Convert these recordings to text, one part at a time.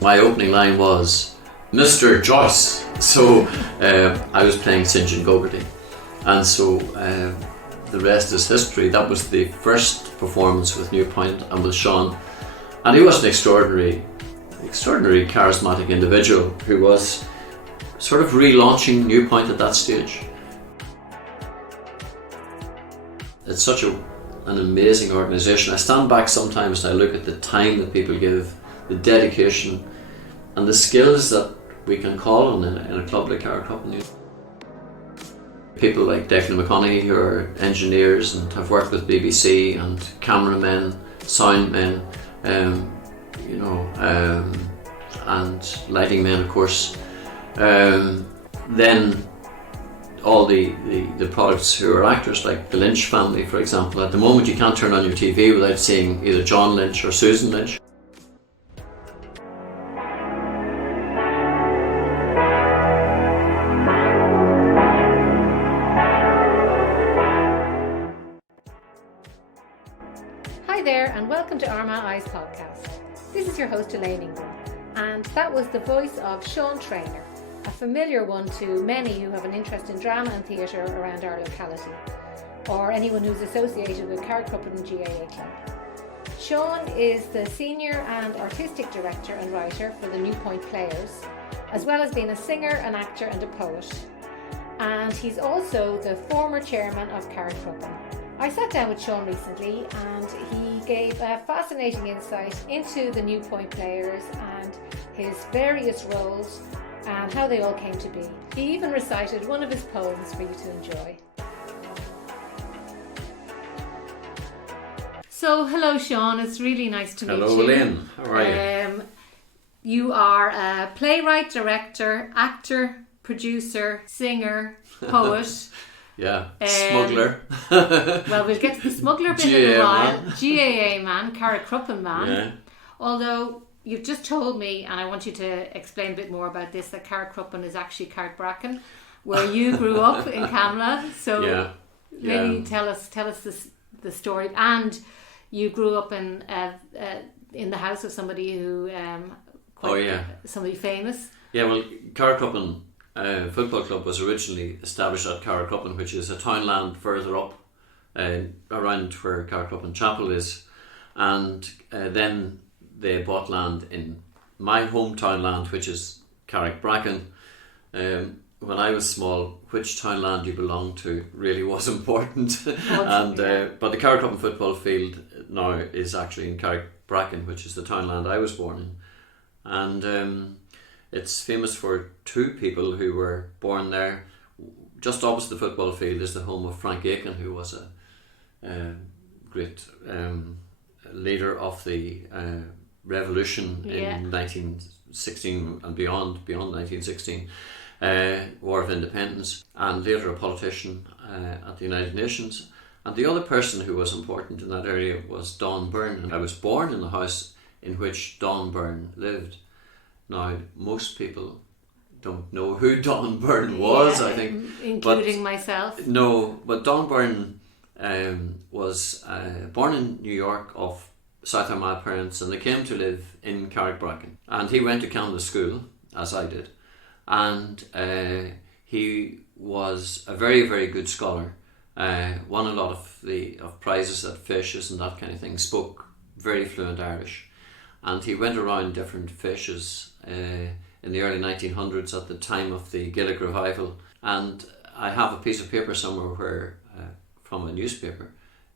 My opening line was, "Mr. Joyce." So I was playing St. John Gogarty, and so the rest is history. That was the first performance with Newpoint and with Sean, and he was an extraordinary charismatic individual who was sort of relaunching Newpoint at that stage. It's such an amazing organisation. I stand back sometimes and I look at the time that people give, the dedication and the skills that we can call on in a club like Carrickcruppen. People like Declan McConaughey, who are engineers and have worked with BBC, and cameramen, soundmen, and lighting men, of course. Then all the products who are actors, like the Lynch family, for example. At the moment, you can't turn on your TV without seeing either John Lynch or Susan Lynch. Hi there, and welcome to Armagh Eyes podcast. This is your host Elaine Ingram, and that was the voice of Seán Treanor, a familiar one to many who have an interest in drama and theatre around our locality, or anyone who's associated with Carrickcruppen GAA Club. Sean is the Senior and Artistic Director and Writer for the Newpoint Players, as well as being a singer, an actor and a poet. And he's also the former chairman of Carrickcruppen. I sat down with Sean recently and he gave a fascinating insight into the Newpoint Players and his various roles and how they all came to be. He even recited one of his poems for you to enjoy. So, hello Sean, it's really nice to meet you. Hello Elaine, how are you? You are a playwright, director, actor, producer, singer, poet. Yeah, smuggler. Well, we'll get to the smuggler bit in a while. GAA man, Carrickcruppen man. Yeah. Although you've just told me, and I want you to explain a bit more about this, that Carrickcruppen is actually Carrickbracken, where you grew up in Camla. So maybe tell us the story. And you grew up in the house of somebody who somebody famous. Yeah, well, Carrickcruppen Football Club was originally established at Carrickcruppen, which is a townland further up around where Carrickcruppen Chapel is, and then they bought land in my hometown land, which is Carrickbracken. When I was small, which townland you belonged to really was important. But the Carrickcruppen football field now is actually in Carrickbracken, which is the townland I was born in, and it's famous for two people who were born there. Just opposite the football field is the home of Frank Aiken, who was a great leader of the revolution in 1916 and beyond 1916, War of Independence, and later a politician at the United Nations. And the other person who was important in that area was Donn Byrne. And I was born in the house in which Donn Byrne lived. Now, most people don't know who Donn Byrne was, I think. Including myself. No, but Donn Byrne was born in New York of South Armagh parents, and they came to live in Carrickbracken. And he went to Camla School, as I did. And he was a very, very good scholar. Won a lot of prizes at fishes and that kind of thing. Spoke very fluent Irish. And he went around different fishes in the early 1900s at the time of the Gaelic revival. And I have a piece of paper somewhere where, from a newspaper,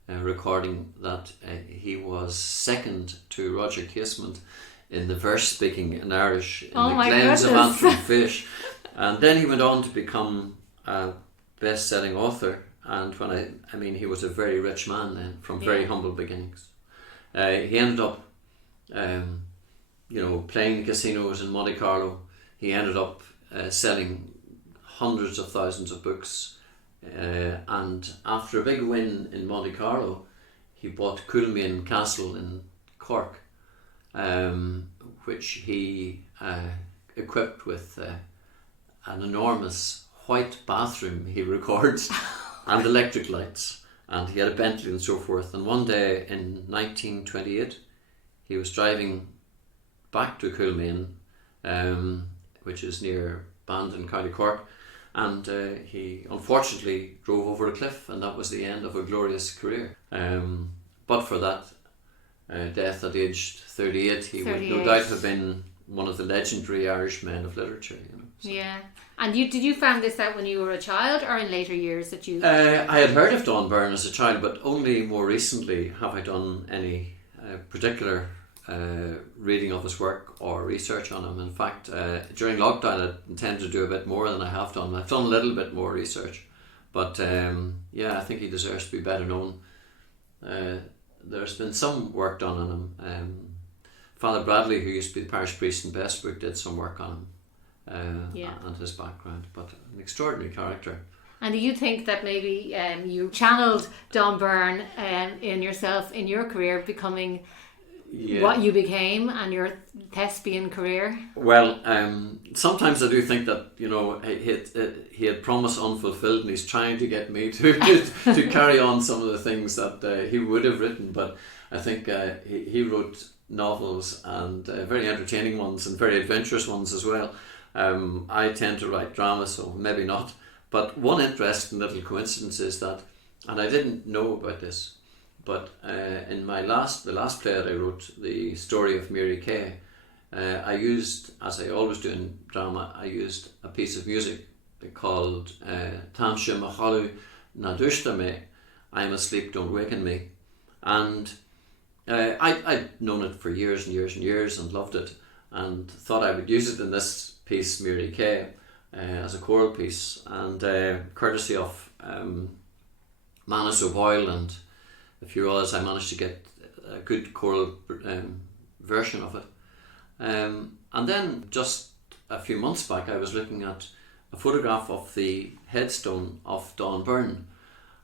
recording that he was second to Roger Casement in the verse speaking in Irish in the Glens of Antrim Fish. And then he went on to become a best-selling author. And when he was a very rich man then, from very humble beginnings. He ended up playing casinos in Monte Carlo. He ended up selling hundreds of thousands of books, and after a big win in Monte Carlo, he bought Coolmain Castle in Cork, which he equipped with an enormous white bathroom, he records, and electric lights, and he had a Bentley and so forth. And one day in 1928, he was driving back to Coolmaine, which is near Bandon, County Cork, and he unfortunately drove over a cliff, and that was the end of a glorious career. But for that death at age 38, he would no doubt have been one of the legendary Irish men of literature. So. Yeah. And did you find this out when you were a child, or in later years that you... I had heard of Donn Byrne as a child, but only more recently have I done any particular reading of his work or research on him. In fact, during lockdown I intended to do a bit more than I have done. I've done a little bit more research, but I think he deserves to be better known. There's been some work done on him. Father Bradley, who used to be the parish priest in Bestbrook, did some work on him and his background, but an extraordinary character. And do you think that maybe you channeled Donn Byrne in yourself in your career, becoming what you became, and your thespian career? Well, sometimes I do think that he had promise unfulfilled, and he's trying to get me to carry on some of the things that he would have written. But I think he wrote novels, and very entertaining ones and very adventurous ones as well. I tend to write drama, so maybe not. But one interesting little coincidence is that, and I didn't know about this, but in the last play that I wrote, the story of Mary Kay, I used, as I always do in drama, I used a piece of music called Tamsha Machalu Nadushta Me, I'm asleep, don't waken me. And I'd known it for years and years and years and loved it, and thought I would use it in this piece, Mary Kay, as a choral piece, and courtesy of Manus O'Boyle and a few others, I managed to get a good choral version of it. And then just a few months back, I was looking at a photograph of the headstone of Donn Byrne,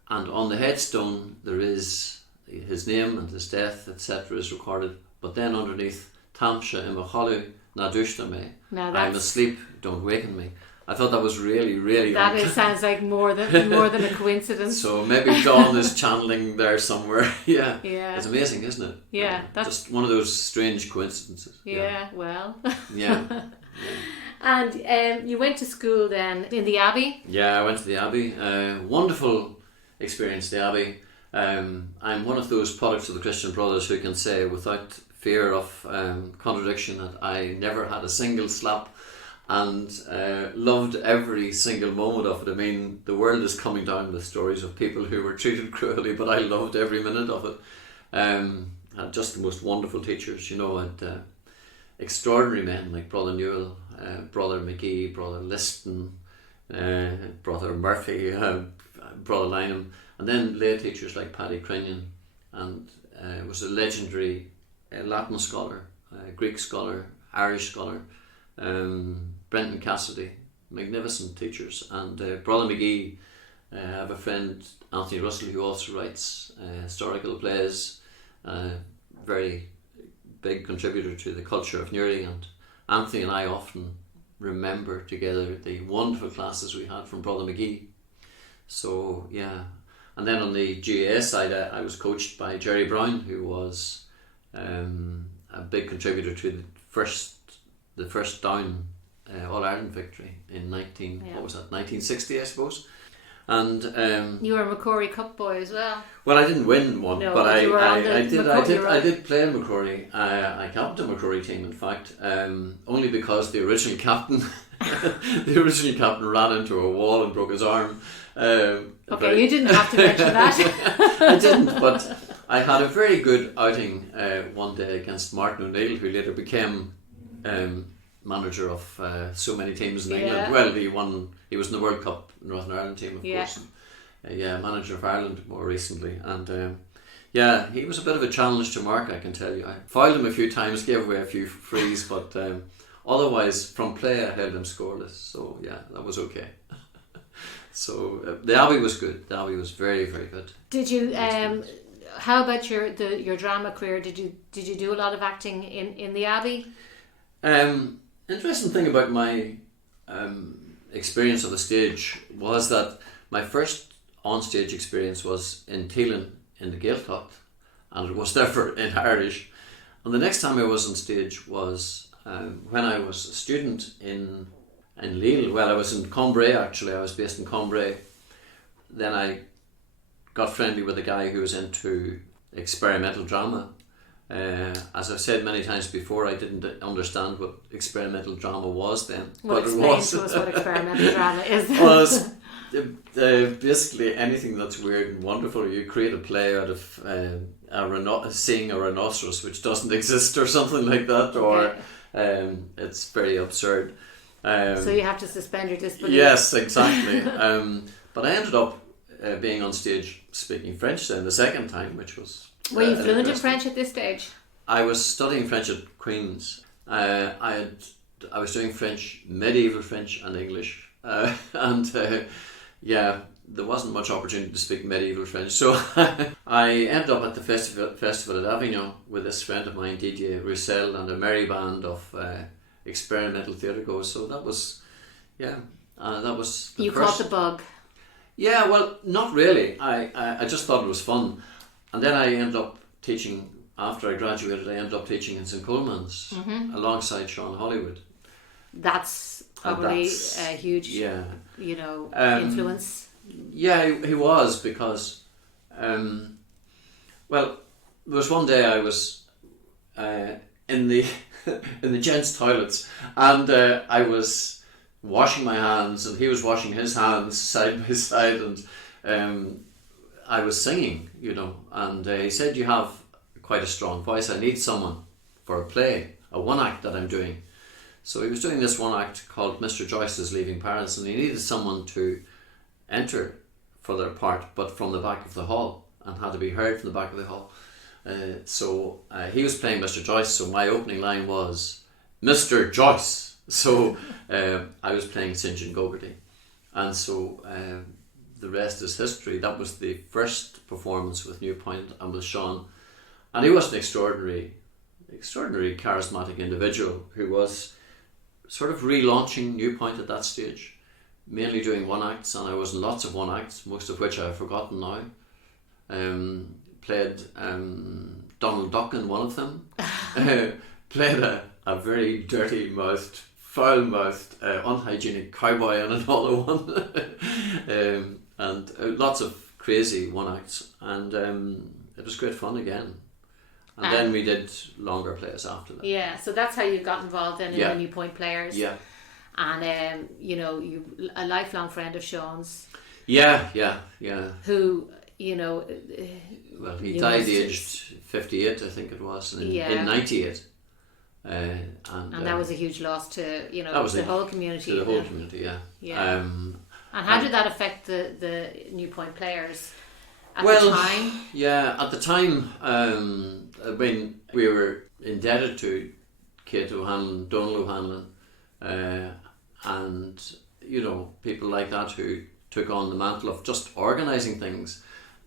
and on the headstone there is his name and his death, etc. is recorded, but then underneath, Tamsha Imachalu Nadushta Me, I'm asleep, don't waken me. I thought that was really, really... sounds like more than a coincidence. So maybe Donn is channeling there somewhere. Yeah. It's amazing, isn't it? Yeah. That's just one of those strange coincidences. Yeah, well. Yeah. And you went to school then in the Abbey? Yeah, I went to the Abbey. Wonderful experience, the Abbey. I'm one of those products of the Christian Brothers who can say without fear of contradiction that I never had a single slap, and loved every single moment of it. I mean, the world is coming down with stories of people who were treated cruelly, but I loved every minute of it. Had just the most wonderful teachers, and extraordinary men like Brother Newell, Brother McGee, Brother Liston, Brother Murphy, Brother Lynham, and then lay teachers like Paddy Crinion, and was a legendary Latin scholar, Greek scholar, Irish scholar, Brenton Cassidy, magnificent teachers, and Brother McGee. I have a friend, Anthony Russell, who also writes historical plays, very big contributor to the culture of Newry, and Anthony and I often remember together the wonderful classes we had from Brother McGee. So yeah, and then on the GAS side, I was coached by Jerry Brown, who was a big contributor to the first Down All-Ireland victory in 1960, I suppose. And you were a Macquarie Cup boy as well. Well, I didn't win one, no, but I did play in Macquarie. I captained a Macquarie team, in fact, only because the original captain ran into a wall and broke his arm. Okay, you didn't have to mention that. I didn't, but I had a very good outing one day against Martin O'Neill, who later became manager of so many teams in England. Well, he was in the World Cup Northern Ireland team, of course. Manager of Ireland more recently. And he was a bit of a challenge to Mark, I can tell you. I fouled him a few times, gave away a few frees, but otherwise from play I held him scoreless. So yeah, that was okay. So the Abbey was good. The Abbey was very, very good. Did you how about your drama career? Did you do a lot of acting in the Abbey? Interesting thing about my experience of the stage was that my first on-stage experience was in Teelan in the Gaeltacht, and it was therefore in Irish. And the next time I was on stage was when I was a student in Lille. Well, I was in Cambrai actually. I was based in Cambrai. Then I got friendly with a guy who was into experimental drama. As I've said many times before, I didn't understand what experimental drama was then. Well, explain to us what experimental drama is. Well, it's basically anything that's weird and wonderful. You create a play out of seeing a rhinoceros which doesn't exist or something like that, or it's very absurd. So you have to suspend your disbelief. Yes, exactly. But I ended up being on stage speaking French then the second time, which was... Were you fluent in French at this stage? I was studying French at Queen's. I was doing French, medieval French and English, and there wasn't much opportunity to speak medieval French. So I ended up at the festival at Avignon with this friend of mine, Didier Roussel, and a merry band of experimental theatre goers. So that was, that was the You first. caught the bug. Yeah, well, not really. I just thought it was fun. And then I ended up teaching, after I graduated, I ended up teaching in St. Coleman's alongside Sean Hollywood. That's probably a huge, influence. Yeah, he was, because, there was one day I was in the in the gents' toilets, and I was washing my hands, and he was washing his hands side by side, and I was singing, and he said, "You have quite a strong voice. I need someone for a play, a one act that I'm doing." So he was doing this one act called Mr. Joyce is Leaving Paris, and he needed someone to enter for their part, but from the back of the hall, and had to be heard from the back of the hall. So he was playing Mr. Joyce, so my opening line was, "Mr. Joyce." So I was playing St. John Gogarty, and so the rest is history. That was the first performance with Newpoint and with Sean, and he was an extraordinary charismatic individual who was sort of relaunching Newpoint at that stage, mainly doing one acts, and I was in lots of one acts, most of which I've forgotten now. Played Donald Duck in one of them. Played a very dirty mouthed, foul mouthed, unhygienic cowboy in another one. And lots of crazy one acts, and it was great fun again. And then we did longer plays after that. Yeah, so that's how you got involved in the Newpoint Players. Yeah. And you a lifelong friend of Sean's. Yeah. Who, well, he died aged 58, I think it was, in 98. And that was a huge loss to the whole community. To the whole community, yeah. And how did that affect the Newpoint Players at the time? Yeah, at the time, we were indebted to Kate O'Hanlon, Donald O'Hanlon, and people like that who took on the mantle of just organising things.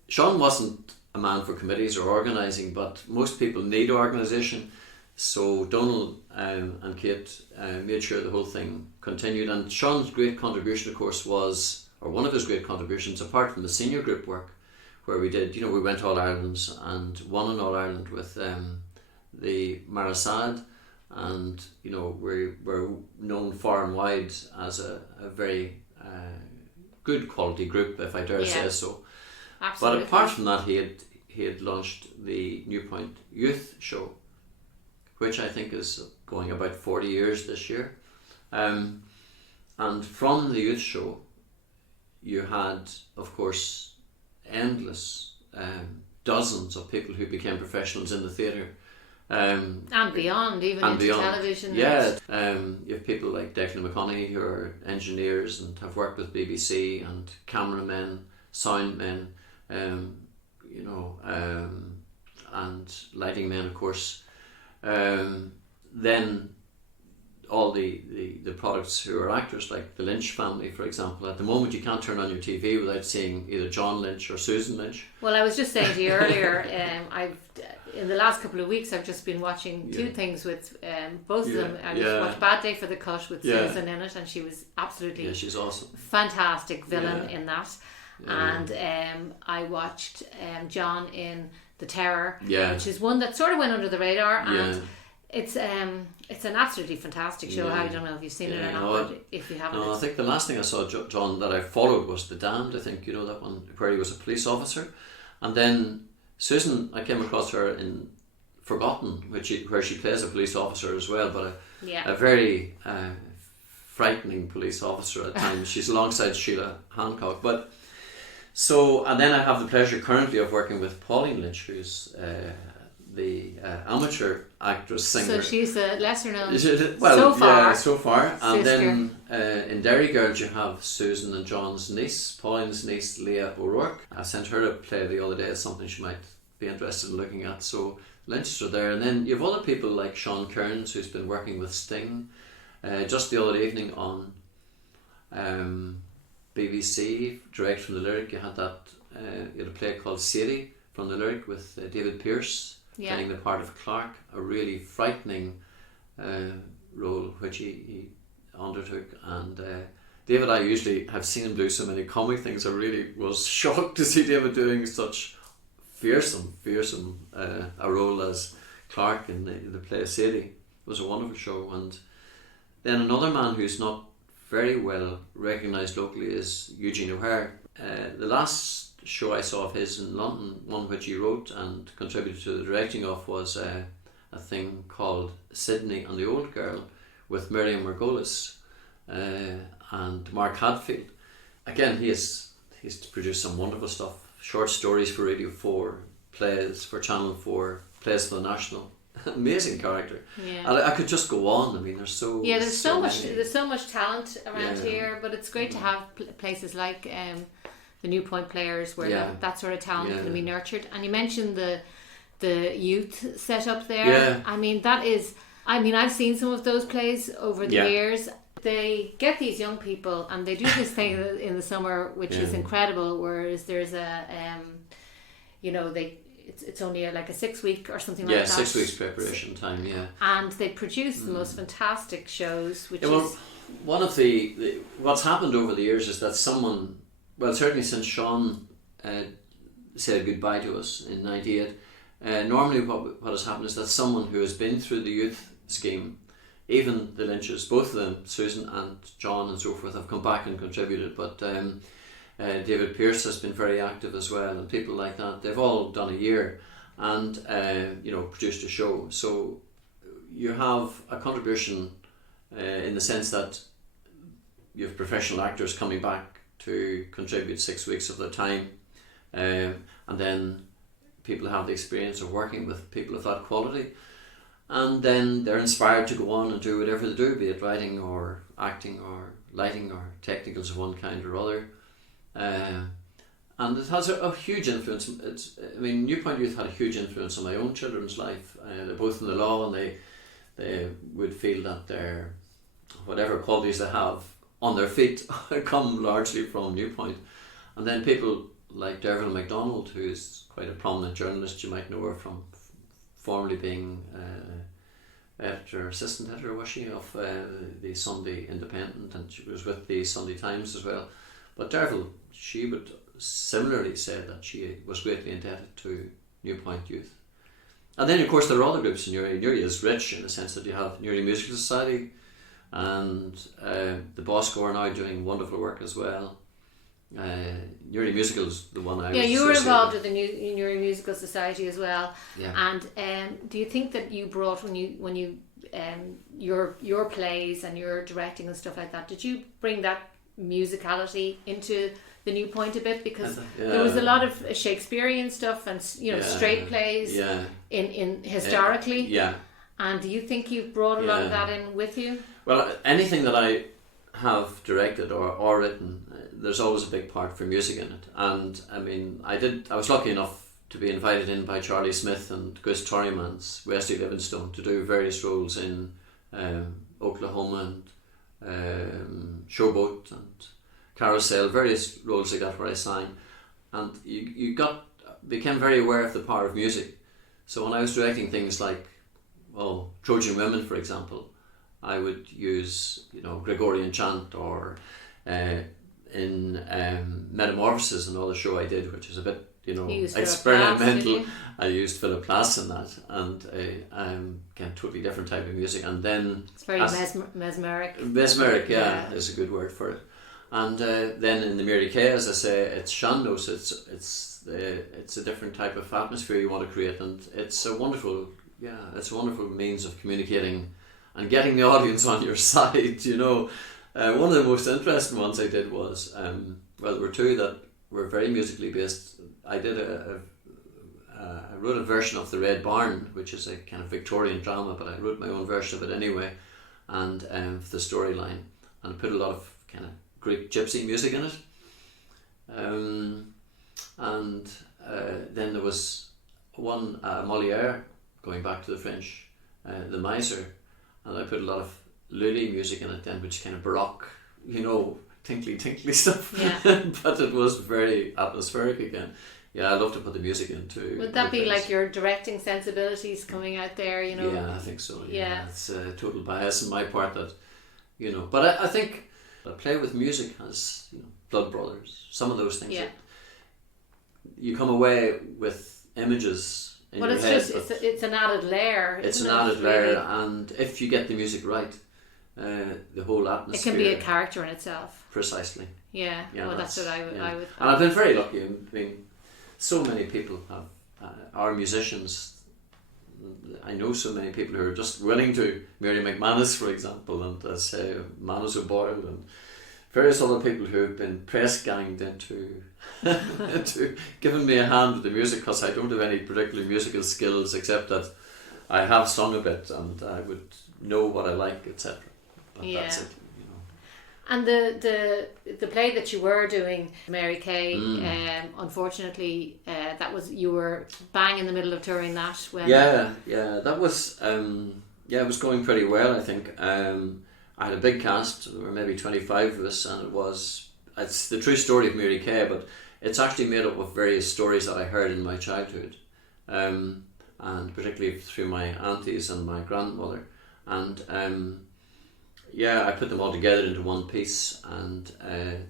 Sean wasn't a man for committees or organising, but most people need organisation. So Donald and Kate made sure the whole thing continued, and Sean's great contribution, of course, one of his great contributions, apart from the senior group work, where we did, we went All Irelands and won in All Ireland with the Marasad, and we were known far and wide as a very good quality group, if I dare say so. Absolutely. But apart from that, he had launched the Newpoint Youth Show, which I think is going about 40 years this year. And from the youth show, you had, of course, endless dozens of people who became professionals in the theatre. And beyond, even into television. Yeah, you have people like Declan McConaughey who are engineers and have worked with BBC, and cameramen, soundmen, and lighting men, of course. Then all the products who are actors, like the Lynch family, for example. At the moment, you can't turn on your TV without seeing either John Lynch or Susan Lynch. Well, I was just saying to you earlier, in the last couple of weeks, I've just been watching two things with both of them. I watched Bad Day for the Cut with Susan in it, and she was absolutely she's awesome, fantastic villain in that. And I watched John in The Terror, Yeah. which is one that sort of went under the radar, and Yeah. it's an absolutely fantastic show. Yeah. I don't know if you've seen it or Yeah, not, no, but if you haven't, No, I think the last thing I saw John that I followed was The Damned. I think you know that one where he was a police officer, and then Susan, I came across her in Forgotten, where she plays a police officer as well, but a very frightening police officer at times. She's alongside Sheila Hancock, but so, and then I have the pleasure currently of working with Pauline Lynch, who's the amateur actress singer. So she's a lesser known. Well, so far. Yeah, so far. And Sister. then in Derry Girls you have Susan and John's niece, Pauline's niece, Leah O'Rourke. I sent her a play the other day. It's something she might be interested in looking at. So Lynch's are there. And then you have other people like Sean Kearns, who's been working with Sting. Just the other evening on BBC, direct from the Lyric, you had a play called Sadie from the Lyric with David Pearce playing the part of Clark, a really frightening role which he undertook. And David, I usually have seen him do so many comic things. I really was shocked to see David doing such fearsome a role as Clark in the play Sadie. It was a wonderful show. And then another man who's not very well recognised locally is Eugene O'Hare. The last show I saw of his in London, one which he wrote and contributed to the directing of, was a thing called Sydney and the Old Girl with Miriam Margolis and Mark Hadfield. Again, he's produced some wonderful stuff, short stories for Radio 4, plays for Channel 4, plays for the National. Amazing character. Yeah. I could just go on. I mean, there's so much talent around here, but it's great to have places like the Newpoint Players where that sort of talent can be nurtured. And you mentioned the youth set up there. Yeah. I mean, I've seen some of those plays over the years. They get these young people and they do this thing in the summer which is incredible, whereas there's it's only like a 6 week or something like that. 6 weeks preparation time, and they produce the most fantastic shows, which one of the what's happened over the years is that someone, well, certainly since Sean said goodbye to us in 98, normally what has happened is that someone who has been through the youth scheme, even the Lynches, both of them, Susan and John and so forth, have come back and contributed, but David Pearce has been very active as well, and people like that. They've all done a year and produced a show. So you have a contribution in the sense that you have professional actors coming back to contribute 6 weeks of their time, and then people have the experience of working with people of that quality, and then they're inspired to go on and do whatever they do, be it writing or acting or lighting or technicals of one kind or other. And it has a huge influence. Newpoint Youth had a huge influence on my own children's life. They're both in the law, and they would feel that their whatever qualities they have on their feet come largely from Newpoint. And then people like Derville MacDonald, who's quite a prominent journalist, you might know her from formerly being assistant editor, was she, of the Sunday Independent, and she was with the Sunday Times as well. But Derville, she would similarly say that she was greatly indebted to Newpoint Youth. And then, of course, there are other groups in Newry. Newry is rich in the sense that you have Newry Musical Society, and the Bosco are now doing wonderful work as well. Newry Musical is the one I was you were involved with the Newry Musical Society as well. Yeah. And do you think that you brought when you your plays and your directing and stuff like that, did you bring that musicality into the Newpoint a bit, because there was a lot of Shakespearean stuff and straight plays in historically, and do you think you've brought a lot of that in with you? Well, anything that I have directed or written, there's always a big part for music in it. And I mean, I was lucky enough to be invited in by Charlie Smith and Gus Torrymans, Wesley Livingstone, to do various roles in Oklahoma and Showboat and Carousel, various roles like that where I sang. And you became very aware of the power of music. So when I was directing things like Trojan Women, for example, I would use Gregorian chant, or in Metamorphosis, another show I did, which is a bit You used experimental. Philip Glass, I used Philip Glass in that, and again, totally different type of music. And then it's very mesmeric. Mesmeric, yeah, is a good word for it. And then in the Mary Kay, as I say, it's Seán-nós. It's a different type of atmosphere you want to create, and it's a wonderful means of communicating and getting the audience on your side. One of the most interesting ones I did was there were two that were very musically based. I did I wrote a version of The Red Barn, which is a kind of Victorian drama, but I wrote my own version of it anyway, and the storyline, and put a lot of kind of Greek gypsy music in it. And then there was one, Molière, going back to the French, The Miser, and I put a lot of Lully music in it then, which kind of Baroque, tinkly stuff. Yeah. But it was very atmospheric again. Yeah, I love to put the music into. Would that be like your directing sensibilities coming out there? Yeah, I think so. Yeah. It's a total bias on my part that, But I think a play with music has, Blood Brothers, some of those things. Yeah. You come away with images in your head. It's an added layer. It's an added layer, and if you get the music right, the whole atmosphere. It can be a character in itself. Precisely. Yeah. Well, that's what I would. And I've been very lucky. So many people are musicians. I know so many people who are just willing to. Mary McManus, for example, and as Manus O'Boyle, and various other people who have been press ganged into giving me a hand with the music, because I don't have any particular musical skills except that I have sung a bit and I would know what I like, etc. But that's it. And the play that you were doing, Mary Kay, unfortunately, you were bang in the middle of touring that when. Yeah, that was it was going pretty well, I think. I had a big cast. There were maybe 25 of us, and it's the true story of Mary Kay, but it's actually made up of various stories that I heard in my childhood, and particularly through my aunties and my grandmother, and I put them all together into one piece, and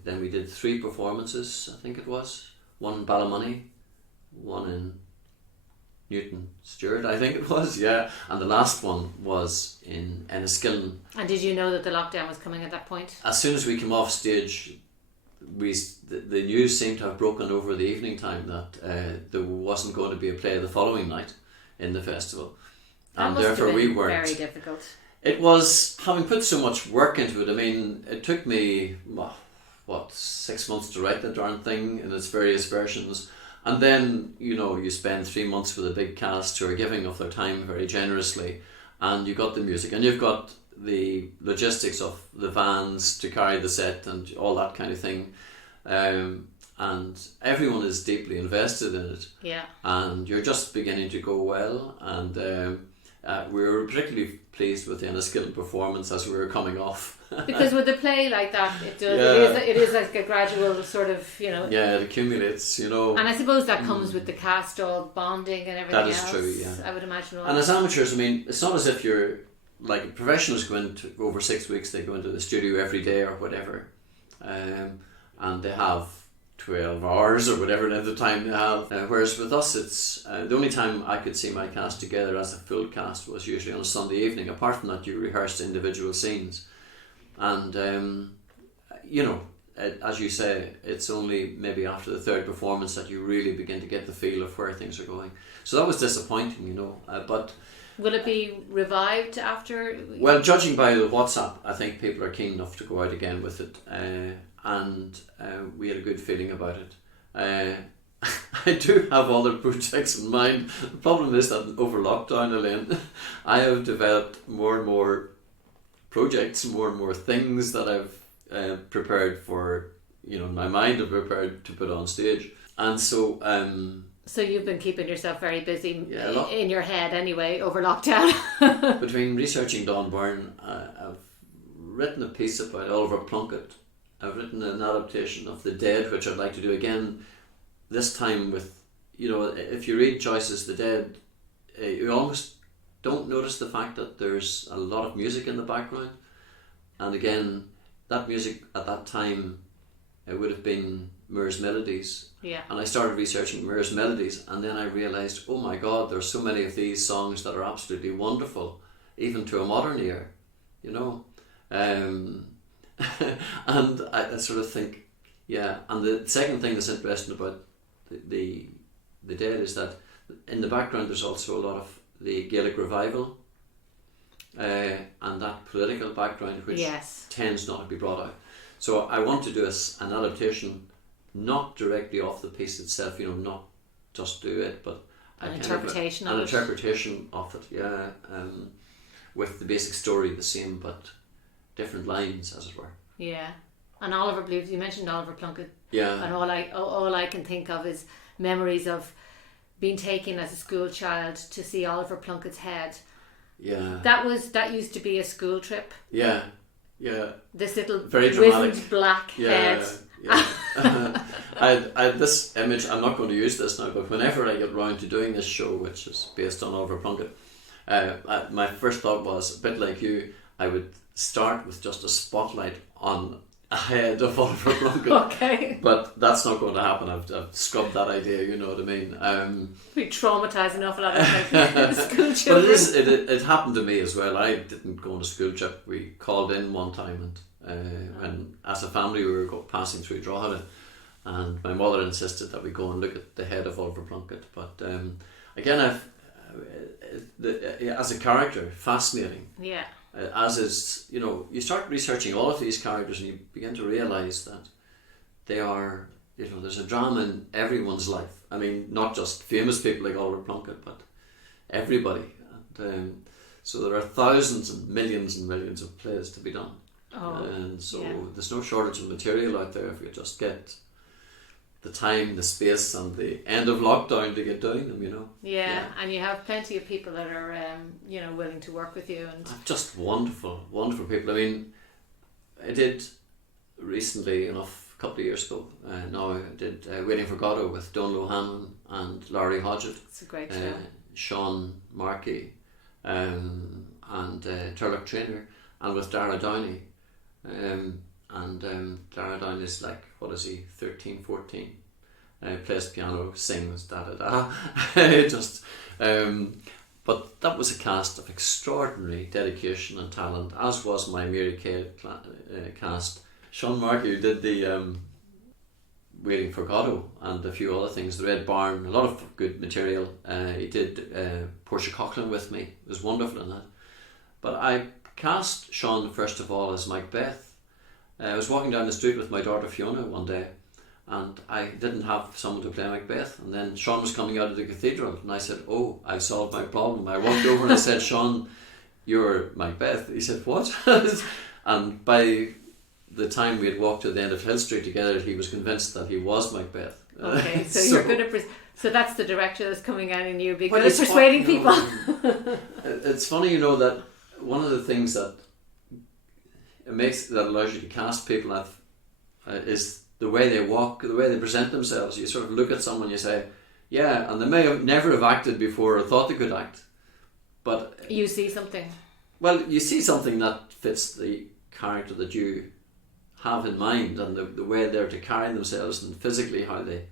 then we did 3 performances, I think it was. One in Ballymoney, one in Newton Stewart, I think it was, yeah. And the last one was in Enniskillen. And did you know that the lockdown was coming at that point? As soon as we came off stage, the news seemed to have broken over the evening time that there wasn't going to be a play the following night in the festival. And therefore we weren't. Very difficult. It was, having put so much work into it. I mean, it took me 6 months to write the darn thing in its various versions, and then you spend 3 months with a big cast who are giving of their time very generously, and you've got the music, and you've got the logistics of the vans to carry the set and all that kind of thing, and everyone is deeply invested in it. Yeah. And you're just beginning to go well, and we were particularly pleased with the Enniskillen performance as we were coming off. Because with a play like that, it is like a gradual sort of, Yeah, it accumulates, And I suppose that comes with the cast all bonding and everything else. That is true, yeah. I would imagine. And as amateurs, it's not as if you're, like professionals go into, over 6 weeks, they go into the studio every day or whatever. And they have 12 hours or whatever length of time they have. Whereas with us, it's the only time I could see my cast together as a full cast was usually on a Sunday evening. Apart from that, you rehearsed individual scenes. And, as you say, it's only maybe after the 3rd performance that you really begin to get the feel of where things are going. So that was disappointing, but... Will it be revived after? Well, judging by the WhatsApp, I think people are keen enough to go out again with it. And we had a good feeling about it. I do have other projects in mind. The problem is that over lockdown, Elaine, I have developed more and more projects, more and more things that I've prepared for, in my mind have prepared to put on stage. And so... So you've been keeping yourself very busy in your head anyway, over lockdown. Between researching Donn Byrne, I've written a piece about Oliver Plunkett. I've written an adaptation of The Dead, which I'd like to do again, this time with, if you read Joyce's The Dead, you almost don't notice the fact that there's a lot of music in the background. And again, that music at that time, it would have been Moore's melodies. Yeah. And I started researching Moore's melodies, and then I realised, oh my God, there's so many of these songs that are absolutely wonderful, even to a modern ear, you know. And I sort of think, yeah. And the second thing that's interesting about the Dead is that in the background there's also a lot of the Gaelic revival, and that political background, which tends not to be brought out. So I want to do an adaptation, not directly off the piece itself, you know, not just do it, but an interpretation of it, yeah, with the basic story the same, but different lines, as it were. Yeah, and Oliver Blues. You mentioned Oliver Plunkett. Yeah, and all I can think of is memories of being taken as a school child to see Oliver Plunkett's head. Yeah, that used to be a school trip. Yeah, yeah. This little very dramatic wizened black head. Yeah. I this image. I'm not going to use this now, but whenever I get round to doing this show, which is based on Oliver Plunkett, my first thought was, a bit like you, I would start with just a spotlight on a head of Oliver Plunkett. Okay. But that's not going to happen. I've scrubbed that idea, you know what I mean. We traumatise an awful lot of school children. But it happened to me as well. I didn't go on a school trip. We called in one time, and as a family we were passing through Drogheda, and my mother insisted that we go and look at the head of Oliver Plunkett. But again, as a character, fascinating. Yeah. As is, you know, you start researching all of these characters and you begin to realise that they are, you know, there's a drama in everyone's life. I mean, not just famous people like Oliver Plunkett, but everybody. And so there are thousands and millions of plays to be done. Oh, and so there's no shortage of material out there if you just get the time, the space, and the end of lockdown to get doing them, you know. Yeah, and you have plenty of people that are, you know, willing to work with you, and just wonderful people. I mean, I did recently enough, a couple of years ago. Now I did Waiting for Godot with Donn Byrne and Larry Hodgett. It's a great show. Sean Markey, and Seán Treanor, and with Dara Downey. Dara Downey is like, what is he, 13, 14? Plays piano, sings, da-da-da. But that was a cast of extraordinary dedication and talent, as was my Mary Kay cast. Sean Markey, who did the Waiting for Godot and a few other things, the Red Barn, a lot of good material. He did Portia Coughlin with me. It was wonderful in that. But I cast Sean first of all as Macbeth. I was walking down the street with my daughter Fiona one day, and I didn't have someone to play Macbeth, and then Sean was coming out of the cathedral, and I said, oh, I solved my problem. I walked over and I said, Sean, you're Macbeth. He said, what? And by the time we had walked to the end of Hill Street together, he was convinced that he was Macbeth. Okay, so you're good at so that's the director that's coming out in you, be good at persuading people. It's funny, you know, that one of the things that allows you to cast people is the way they walk, the way they present themselves. You sort of look at someone, you say, yeah, and they may have never have acted before or thought they could act, but you see something. Well, you see something that fits the character that you have in mind, and the way they're to carry themselves, and physically how they.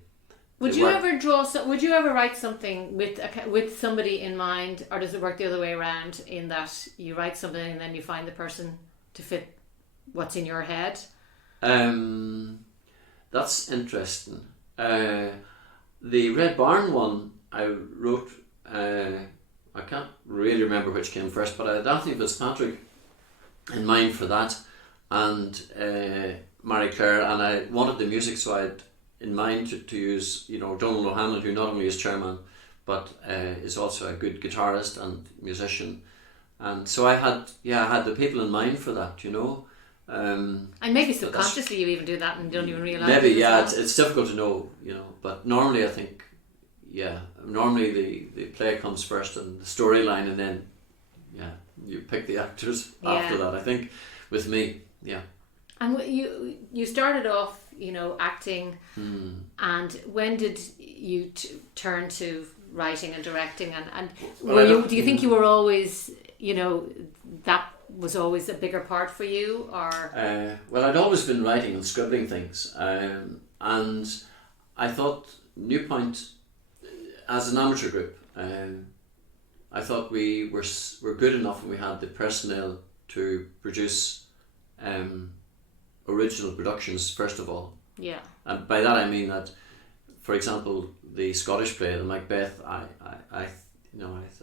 Would you ever write something with somebody in mind, or does it work the other way around, in that you write something and then you find the person to fit what's in your head? That's interesting. The Red Barn one I wrote, I can't really remember which came first, but I had Anthony Fitzpatrick in mind for that, and Marie Claire, and I wanted the music, so I had in mind to use, you know, Donald O'Hanlon, who not only is chairman but is also a good guitarist and musician, and so I had the people in mind for that, you know. And maybe subconsciously you even do that and don't even realise. Maybe, yeah, it's difficult to know, you know. But normally I think, the play comes first and the storyline, and then, you pick the actors after that. I think with me, yeah. And you started off, you know, acting, and when did you turn to writing and directing? And do you think you were always, you know, that was always a bigger part for you, or? Well, I'd always been writing and scribbling things, and I thought Newpoint, as an amateur group, I thought we were good enough and we had the personnel to produce original productions first of all. Yeah. And by that I mean that, for example, the Scottish play, the Macbeth, I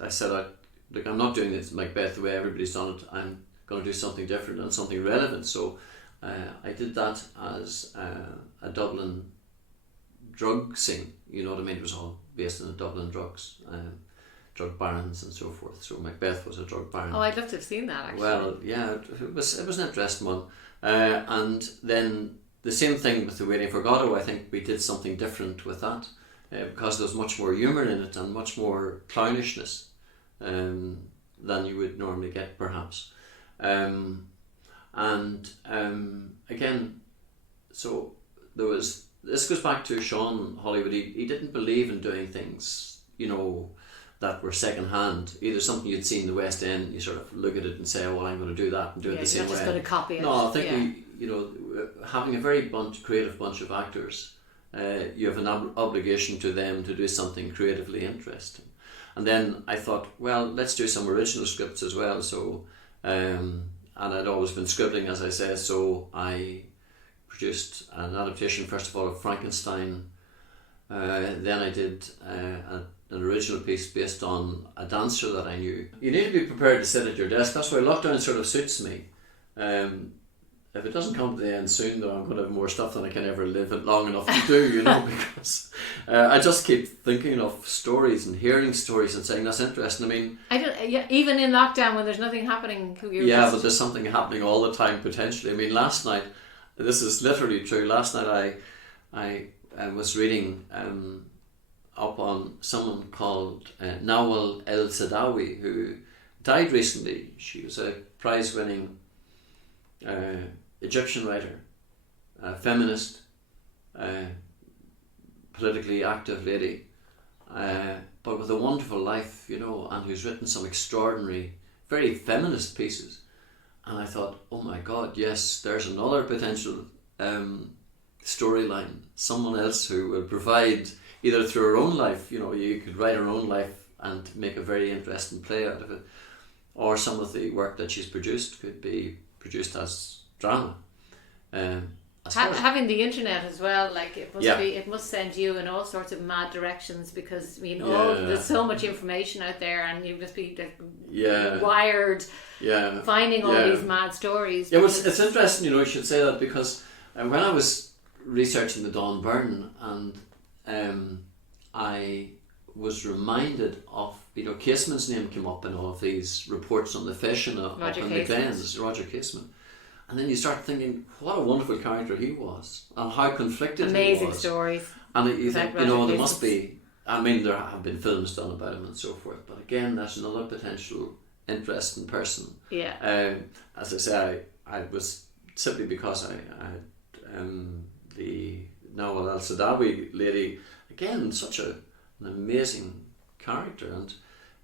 said, look, I'm not doing this Macbeth the way everybody's done it. I'm going to do something different and something relevant. So I did that as a Dublin drug scene. You know what I mean? It was all based on the Dublin drugs, drug barons and so forth. So Macbeth was a drug baron. Oh, I'd love to have seen that, actually. Well, yeah, it was an interesting one. And then the same thing with the Waiting for Godot. I think we did something different with that because there was much more humour in it and much more clownishness than you would normally get, perhaps. Again, so there was. This goes back to Sean Hollywood. He didn't believe in doing things, that were second hand. Either something you'd seen in the West End, you sort of look at it and say, "Oh, well, I'm going to do that and do it the same way." You're not just going to copy it. No, I think having a very creative bunch of actors, you have an obligation to them to do something creatively interesting. And then I thought, well, let's do some original scripts as well. So, and I'd always been scribbling, as I said, so I produced an adaptation, first of all, of Frankenstein. Then I did an original piece based on a dancer that I knew. You need to be prepared to sit at your desk. That's why lockdown sort of suits me. If it doesn't come to the end soon, though, I'm going to have more stuff than I can ever live it long enough to do, because I just keep thinking of stories and hearing stories and saying, that's interesting. I mean, even in lockdown when there's nothing happening. But there's something happening all the time, potentially. I mean, last night, this is literally true. Last night I was reading up on someone called Nawal El-Sadawi, who died recently. She was a prize-winning Egyptian writer, feminist, politically active lady, but with a wonderful life, and who's written some extraordinary, very feminist pieces. And I thought, oh my God, yes, there's another potential storyline. Someone else who will provide, either through her own life, you could write her own life and make a very interesting play out of it, or some of the work that she's produced could be produced as drama. Having the internet as well, like it must send you in all sorts of mad directions, because there's so much information out there, and you must be wired finding all these mad stories. Yeah, well, it's interesting, you should say that, because when I was researching the Donn Byrne, and I was reminded of, Casement's name came up in all of these reports on the fishing up in the Glens, Roger Casement. And then you start thinking, what a wonderful character he was, and how conflicted he was. Amazing stories. And you think, there must be, there have been films done about him and so forth, but again, that's another potential interesting person. Yeah. As I say, I was, simply because I had the Nawal El-Sadawi lady, again, such an amazing character,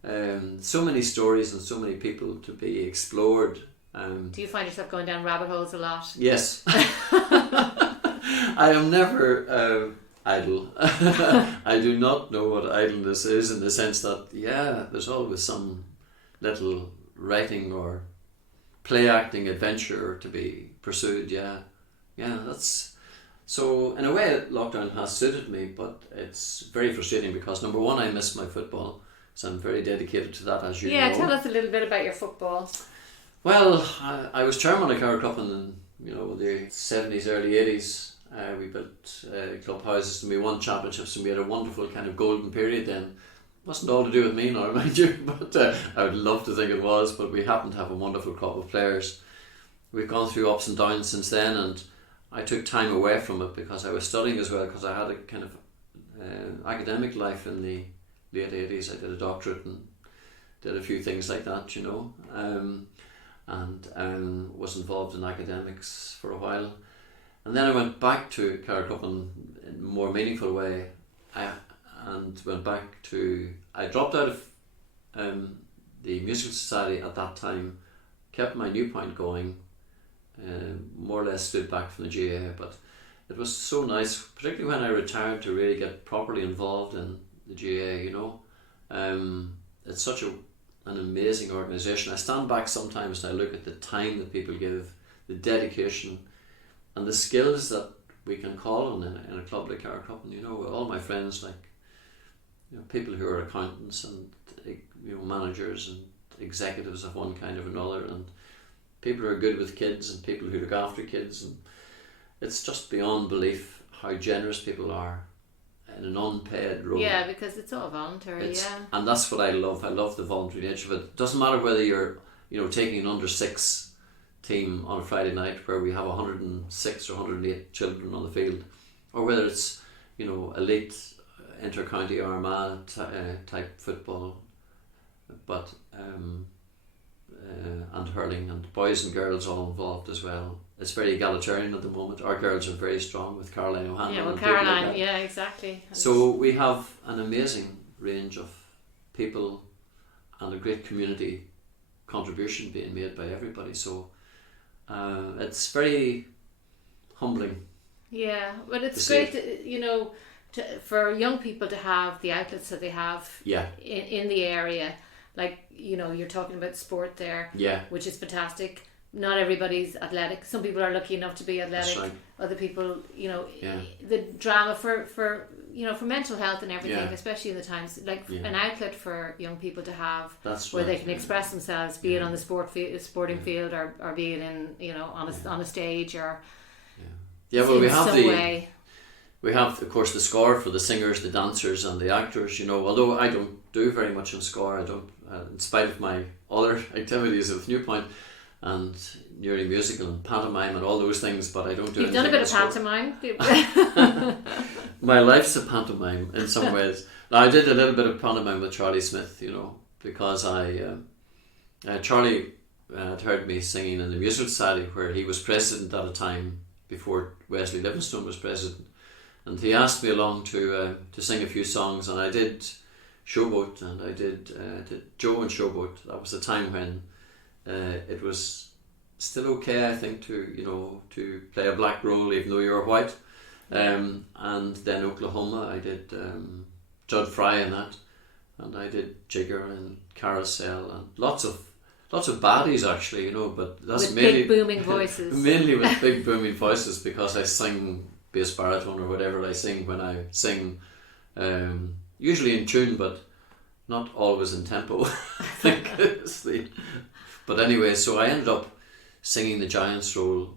and so many stories and so many people to be explored. Do you find yourself going down rabbit holes a lot? Yes. I am never idle. I do not know what idleness is, in the sense that, there's always some little writing or play acting adventure to be pursued. That's so, in a way, lockdown has suited me, but it's very frustrating because, number one, I miss my football, so I'm very dedicated to that, as you know. Yeah, tell us a little bit about your football. Well, I was chairman of Carrick in the 70s, early 80s. We built club houses and we won championships, and we had a wonderful kind of golden period then. Wasn't all to do with me, nor mind you, but I would love to think it was, but we happened to have a wonderful crop of players. We've gone through ups and downs since then, and I took time away from it because I was studying as well, because I had a kind of academic life in the late 80s. I did a doctorate and did a few things like that, and was involved in academics for a while. And then I went back to Carrick in a more meaningful way, and went back to, I dropped out of the Musical Society at that time kept my Newpoint going, more or less stood back from the GAA, but it was so nice, particularly when I retired, to really get properly involved in the GAA, you know. It's such an amazing organisation. I stand back sometimes and I look at the time that people give, the dedication, and the skills that we can call on in a club like Carrickcroppen. You know, all my friends, like, you know, people who are accountants and, you know, managers and executives of one kind or another, and people who are good with kids and people who look after kids, and it's just beyond belief how generous people are in an unpaid role. Yeah, because it's all voluntary. And that's what I love. I love the voluntary nature of it. It doesn't matter whether you're, you know, taking an under 6 team on a Friday night where we have 106 or 108 children on the field, or whether it's, you know, elite inter-county Armagh type football, but and hurling, and boys and girls all involved as well. It's very egalitarian at the moment. Our girls are very strong with Caroline O'Hare. Yeah, well, Caroline, like, yeah, exactly. So we have an amazing range of people and a great community contribution being made by everybody. So it's very humbling. Yeah, but it's great, to, you know, for young people to have the outlets that they have in the area. Like, you know, you're talking about sport there, which is fantastic. Not everybody's athletic. Some people are lucky enough to be athletic. Right. Other people, you know, the drama for you know, for mental health and everything, especially in the times, like an outlet for young people to have, where they can express themselves, be it on the sporting field, or be it in, you know, on a stage, or well, we have of course the score for the singers, the dancers, and the actors. You know, although I don't do very much in score, I don't, in spite of my other activities with Newpoint and nearly musical and pantomime and all those things, but I don't do. You've done a bit of pantomime. My life's a pantomime in some ways. Now, I did a little bit of pantomime with Charlie Smith, you know, because Charlie had heard me singing in the Musical Society, where he was president at a time before Wesley Livingstone was president, and he asked me along to sing a few songs, and I did Showboat, and I did Joe and Showboat. That was the time when it was still okay, I think, to play a black role even though you were white. And then Oklahoma, I did Judd Fry in that, and I did Jigger and Carousel, and lots of baddies actually, you know, but that's with mainly big booming voices. Mainly with big booming voices, because I sing bass baritone or whatever I sing when I sing, usually in tune but not always in tempo. I think it's but anyway, so I ended up singing the Giant's role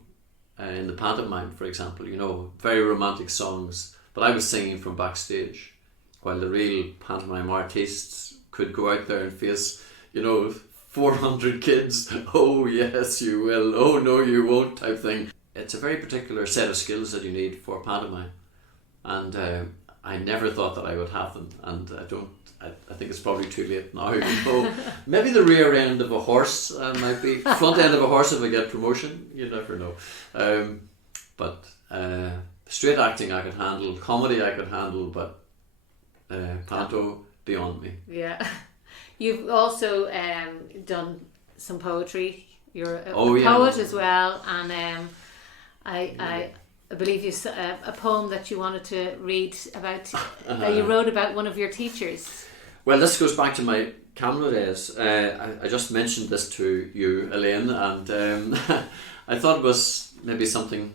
in the pantomime, for example, you know, very romantic songs, but I was singing from backstage, while the real pantomime artists could go out there and face, you know, 400 kids. Oh yes you will, oh no you won't type thing. It's a very particular set of skills that you need for pantomime, and I never thought that I would have them, and I think it's probably too late now. You know, maybe the rear end of a horse might be front end of a horse if I get promotion. You never know. But straight acting I could handle, comedy I could handle, but panto beyond me. Yeah, you've also done some poetry. You're a poet as well, and I believe you a poem that you wanted to read about. You wrote about one of your teachers. Well, this goes back to my Camera days. I just mentioned this to you, Elaine, and I thought it was maybe something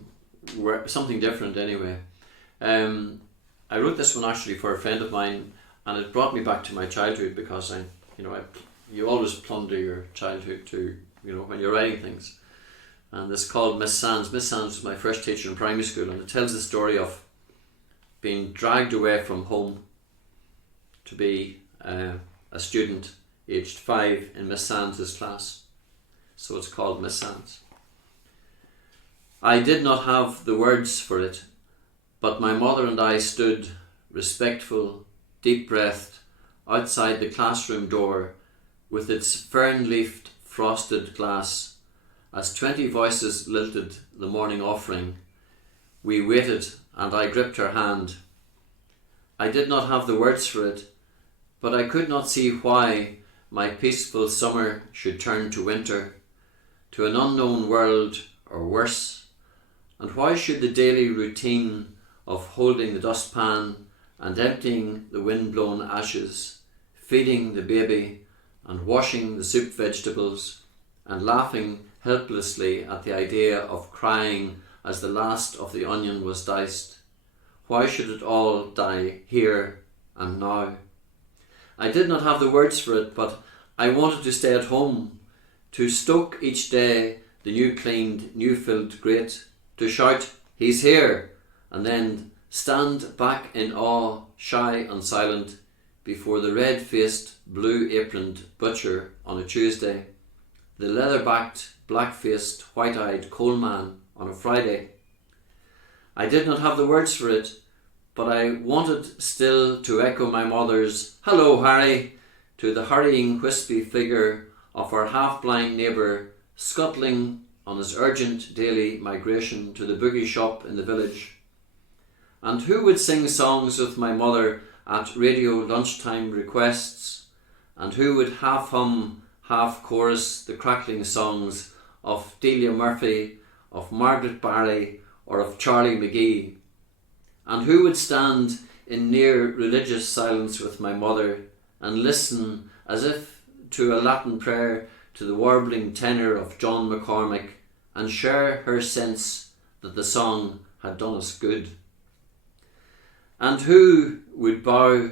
different anyway. I wrote this one actually for a friend of mine, and it brought me back to my childhood, because you always plunder your childhood to, you know, when you're writing things. And it's called Miss Sands. Miss Sands was my first teacher in primary school, and it tells the story of being dragged away from home to be a student aged 5 in Miss Sands' class. So it's called Miss Sands. I did not have the words for it, but my mother and I stood, respectful, deep-breathed, outside the classroom door with its fern-leafed frosted glass. As 20 voices lilted the morning offering, we waited, and I gripped her hand. I did not have the words for it, but I could not see why my peaceful summer should turn to winter, to an unknown world or worse? And why should the daily routine of holding the dustpan and emptying the wind-blown ashes, feeding the baby and washing the soup vegetables and laughing helplessly at the idea of crying as the last of the onion was diced, why should it all die here and now? I did not have the words for it, but I wanted to stay at home, to stoke each day the new cleaned, new filled grate, to shout, "He's here," and then stand back in awe, shy and silent, before the red-faced, blue-aproned butcher on a Tuesday, the leather-backed, black-faced, white-eyed coalman on a Friday. I did not have the words for it, but I wanted still to echo my mother's "Hello, Harry," to the hurrying, wispy figure of our half-blind neighbour scuttling on his urgent daily migration to the boogie shop in the village. And who would sing songs with my mother at radio lunchtime requests, and who would half hum, half chorus the crackling songs of Delia Murphy, of Margaret Barry, or of Charlie McGee? And who would stand in near religious silence with my mother and listen as if to a Latin prayer to the warbling tenor of John McCormick and share her sense that the song had done us good? And who would bow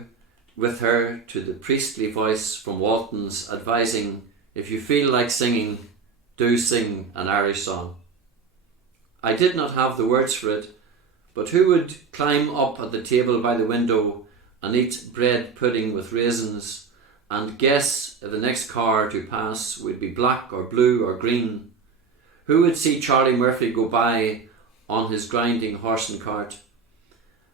with her to the priestly voice from Walton's advising, "If you feel like singing, do sing an Irish song"? I did not have the words for it, but who would climb up at the table by the window and eat bread pudding with raisins and guess if the next car to pass would be black or blue or green? Who would see Charlie Murphy go by on his grinding horse and cart?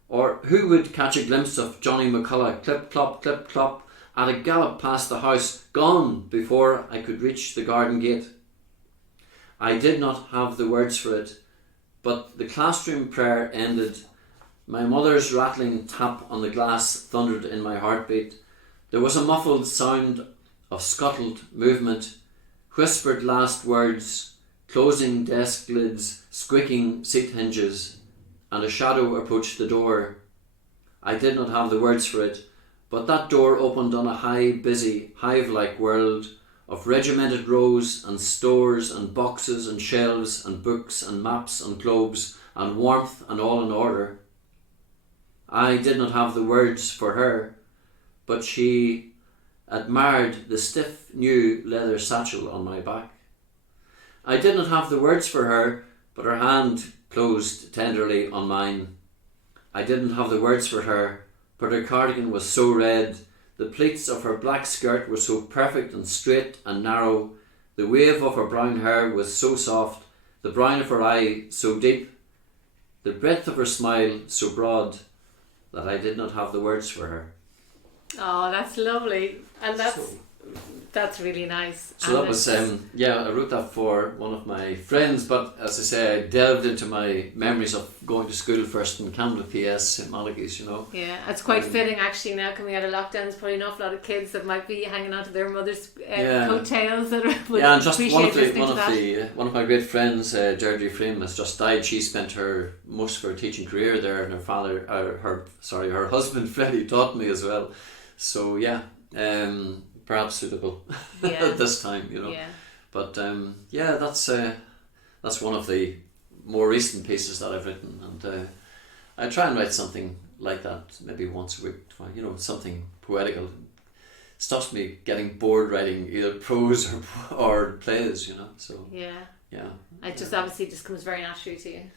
Or who would catch a glimpse of Johnny McCullough clip clop at a gallop past the house, gone before I could reach the garden gate? I did not have the words for it, but the classroom prayer ended. My mother's rattling tap on the glass thundered in my heartbeat. There was a muffled sound of scuttled movement, whispered last words, closing desk lids, squeaking seat hinges, and a shadow approached the door. I did not have the words for it, but that door opened on a high, busy, hive-like world of regimented rows and stores and boxes and shelves and books and maps and globes and warmth and all in order. I did not have the words for her, but she admired the stiff new leather satchel on my back. I did not have the words for her, but her hand closed tenderly on mine. I didn't have the words for her, but her cardigan was so red, the pleats of her black skirt were so perfect and straight and narrow, the wave of her brown hair was so soft, the brown of her eye so deep, the breadth of her smile so broad, that I did not have the words for her. Oh, that's lovely. And that's really nice. So that was, I wrote that for one of my friends, but as I say, I delved into my memories of going to school first in Camden PS, St. Malachy's, you know. Yeah, it's quite fitting actually now coming out of lockdown. There's probably an awful lot of kids that might be hanging on to their mother's coattails that would and just one of my great friends, Deirdre Freeman, has just died. She spent most of her teaching career there, and her husband Freddie taught me as well. So perhaps suitable at this time, you know. Yeah. But that's one of the more recent pieces that I've written, and I try and write something like that maybe once a week, you know, something poetical. Stops me getting bored writing either prose or plays, you know. So it just obviously just comes very naturally to you.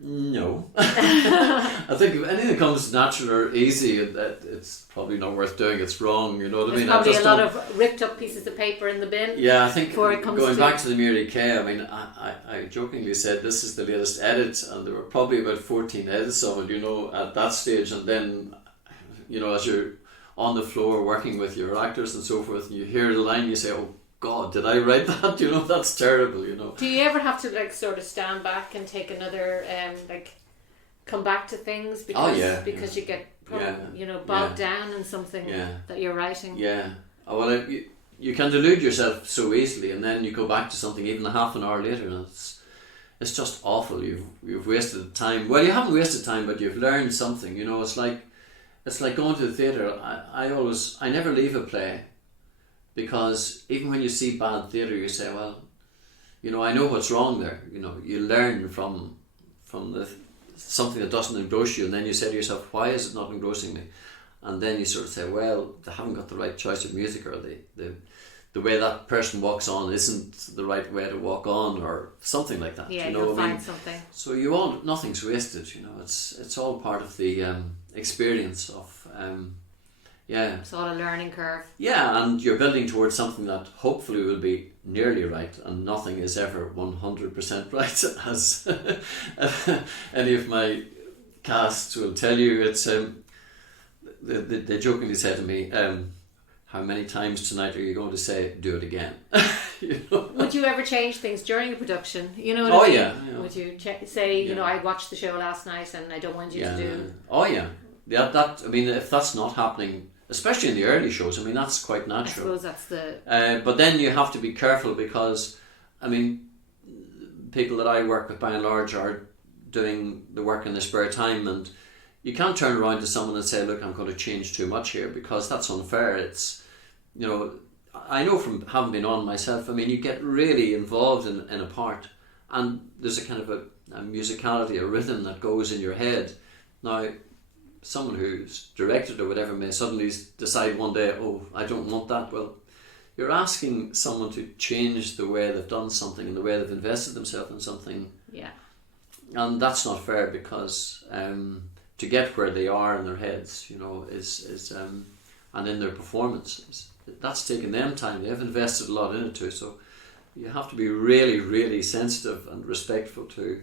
No. I think if anything comes natural or easy, it's probably not worth doing. It's wrong, you know what I mean? There's probably a lot of ripped up pieces of paper in the bin. Yeah, I think going back to the Mary Kay, I mean, I jokingly said this is the latest edit, and there were probably about 14 edits of it, you know, at that stage. And then, you know, as you're on the floor working with your actors and so forth, and you hear the line, you say, "Oh God, did I write that?" You know, that's terrible, you know. Do you ever have to like sort of stand back and take another come back to things because you get bogged down in something that you're writing? Yeah. Well, you can delude yourself so easily, and then you go back to something even a half an hour later, and it's just awful. You've wasted time. Well, you haven't wasted time, but you've learned something. You know, it's like going to the theatre. I never leave a play, because even when you see bad theatre, you say, well, you know, I know what's wrong there. You know, you learn from something that doesn't engross you, and then you say to yourself, why is it not engrossing me? And then you sort of say, well, they haven't got the right choice of music, or the way that person walks on isn't the right way to walk on, or something like that. Yeah, you know, you'll find something. So nothing's wasted. You know, it's all part of the experience of It's all a learning curve. Yeah, and you're building towards something that hopefully will be nearly right, and nothing is ever 100% right, as any of my casts will tell you. It's they jokingly said to me, how many times tonight are you going to say, do it again? You know? Would you ever change things during the production? You know what I mean? Yeah. Would you say, you know, I watched the show last night and I don't want you to do... Oh yeah. That, I mean, if that's not happening, especially in the early shows, I mean, that's quite natural. I suppose that's the... but then you have to be careful, because, I mean, people that I work with by and large are doing the work in their spare time, and you can't turn around to someone and say, look, I'm going to change too much here, because that's unfair. It's, you know, I know from having been on myself, I mean, you get really involved in a part, and there's a kind of a musicality, a rhythm that goes in your head. Now, someone who's directed or whatever may suddenly decide one day, oh, I don't want that. Well, you're asking someone to change the way they've done something and the way they've invested themselves in something. Yeah. And that's not fair, because to get where they are in their heads, you know, is and in their performance, that's taken them time. They've invested a lot in it too. So you have to be really, really sensitive and respectful to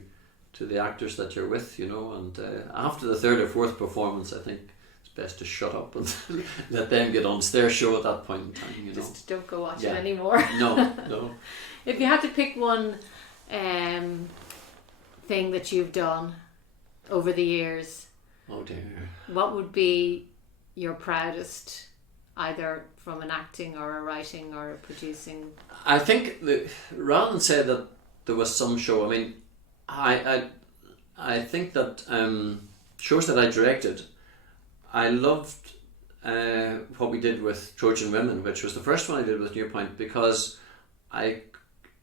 the actors that you're with, you know. And after the third or fourth performance, I think it's best to shut up and let them get on. It's their show at that point in time, you know. Just don't go watch it anymore. No. If you had to pick one thing that you've done over the years, oh dear, what would be your proudest, either from an acting or a writing or a producing? I think that, rather than say that there was some show, I mean, I think that shows that I directed, I loved what we did with Trojan Women, which was the first one I did with Newpoint, because I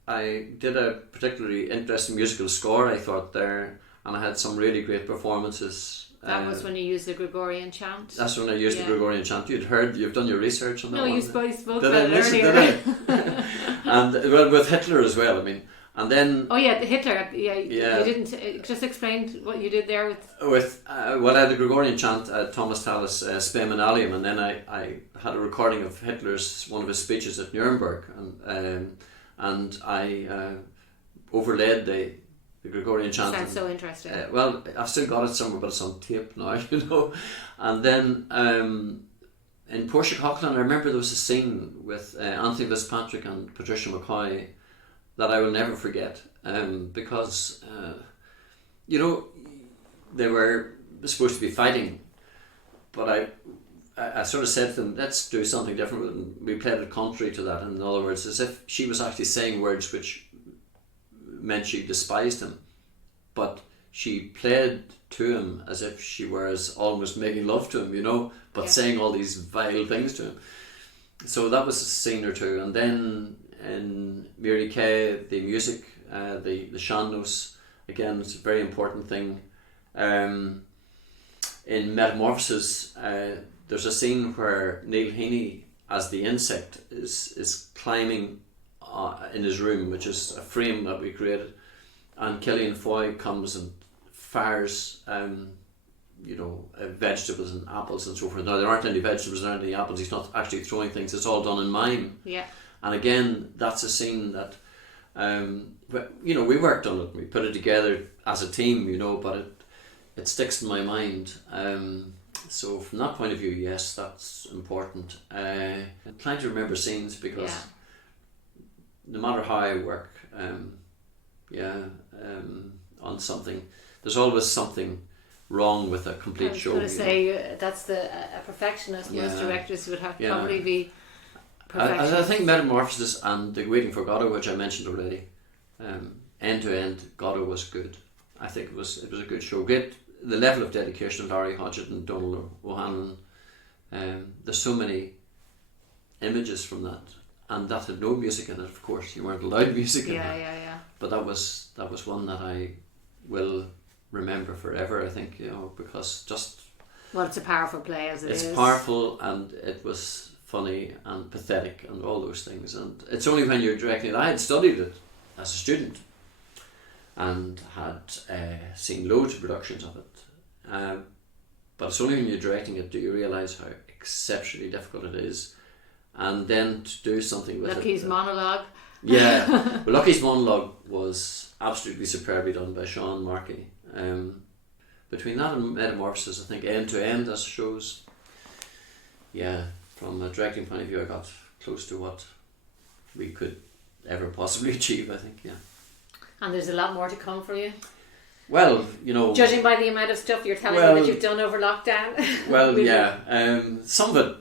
did a particularly interesting musical score, I thought, there, and I had some really great performances. That was when you used the Gregorian chant? That's when I used the Gregorian chant. You've done your research on that one? No, you spoke about it earlier. And well, with Hitler as well, I mean. And then... Oh yeah, Hitler. Yeah. You didn't... Just explain what you did there with... Well, I had the Gregorian chant, Thomas Tallis, Spem and Allium, and then I had a recording of one of his speeches at Nuremberg, and I overlaid the Gregorian chant. Sounds so interesting. Well, I've still got it somewhere, but it's on tape now, you know. And then in Portia Coughlin, I remember there was a scene with Anthony Fitzpatrick and Patricia McCoy that I will never forget, because you know, they were supposed to be fighting, but I sort of said to them, let's do something different, and we played it contrary to that. In other words, as if she was actually saying words which meant she despised him, but she played to him as if she was almost making love to him, you know, but saying all these vile things to him. So that was a scene or two. And then in Mary Kay, the music, the Sean-nós, again, it's a very important thing. In Metamorphosis, there's a scene where Neil Heaney, as the insect, is climbing in his room, which is a frame that we created, and Killian Foy comes and fires vegetables and apples and so forth. Now there aren't any vegetables, there aren't any apples, he's not actually throwing things, it's all done in mime. Yeah. And again, that's a scene that we worked on it, we put it together as a team, you know, but it sticks in my mind. So from that point of view, yes, that's important. I'm trying to remember scenes, because no matter how I work on something, there's always something wrong with a complete show. I was going to say, that's a perfectionist. Most directors would have probably be I think Metamorphosis and the Waiting for Godot, which I mentioned already, end to end, Godot was good. I think it was a good show. Great, the level of dedication of Larry Hodgett and Donald O'Hanlon. There's so many images from that, and that had no music in it. Of course, you weren't allowed music in it. Yeah. But that was one that I will remember forever. I think, because just it's a powerful play as it is. It's powerful, and it was funny and pathetic and all those things. And it's only when you're directing it. I had studied it as a student and had seen loads of productions of it. But it's only when you're directing it do you realise how exceptionally difficult it is. And then to do something with Lucky's monologue. Yeah. Well, Lucky's monologue was absolutely superbly done by Sean Markey. Between that and Metamorphosis, I think end to end as shows, from a directing point of view, I got close to what we could ever possibly achieve, I think, And there's a lot more to come for you? Well, judging by the amount of stuff you're telling me that you've done over lockdown. Well, some of it,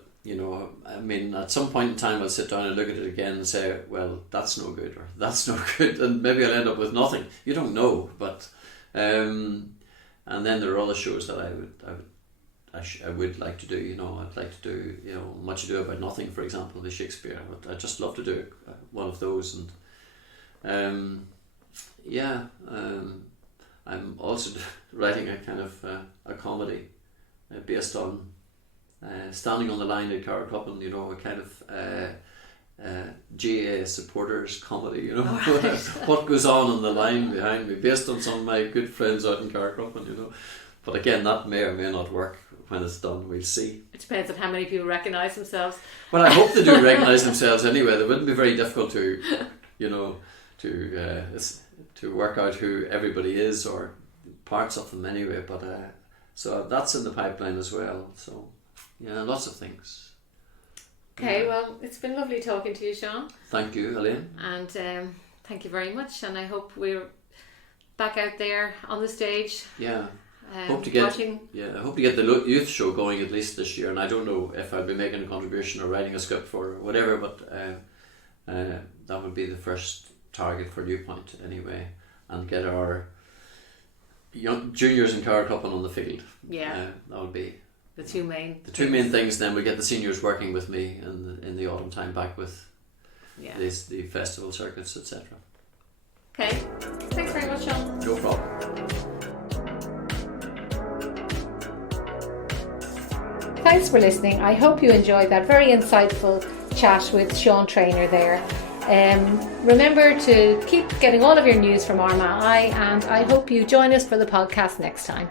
I mean, at some point in time I'll sit down and look at it again and say, well, that's no good, or that's no good, and maybe I'll end up with nothing. You don't know, but and then there are other shows that I would like to do. I'd like to do Much Ado About Nothing, for example, the Shakespeare. I'd just love to do one of those, and I'm also writing a kind of a comedy based on standing on the line at Carrickclough, a kind of GA supporters comedy, what goes on the line behind me, based on some of my good friends out in Carrickclough, But again, that may or may not work when it's done. We'll see. It depends on how many people recognise themselves. Well, I hope they do recognise themselves anyway. It wouldn't be very difficult to, to work out who everybody is, or parts of them anyway. But so that's in the pipeline as well. So lots of things. Okay, well, it's been lovely talking to you, Sean. Thank you, Elaine. And thank you very much. And I hope we're back out there on the stage. Yeah. Hope to get the youth show going at least this year. And I don't know if I'll be making a contribution or writing a script for whatever, but that would be the first target for Newpoint anyway, and get our young juniors in Carrickclough on the field. Yeah. That would be the two main things. Then we get the seniors working with me in the autumn time, back with the festival circuits, etc. Okay, thanks very much, Sean. No problem. Thanks for listening. I hope you enjoyed that very insightful chat with Seán Treanor there. Remember to keep getting all of your news from Armagh Eye, and I hope you join us for the podcast next time.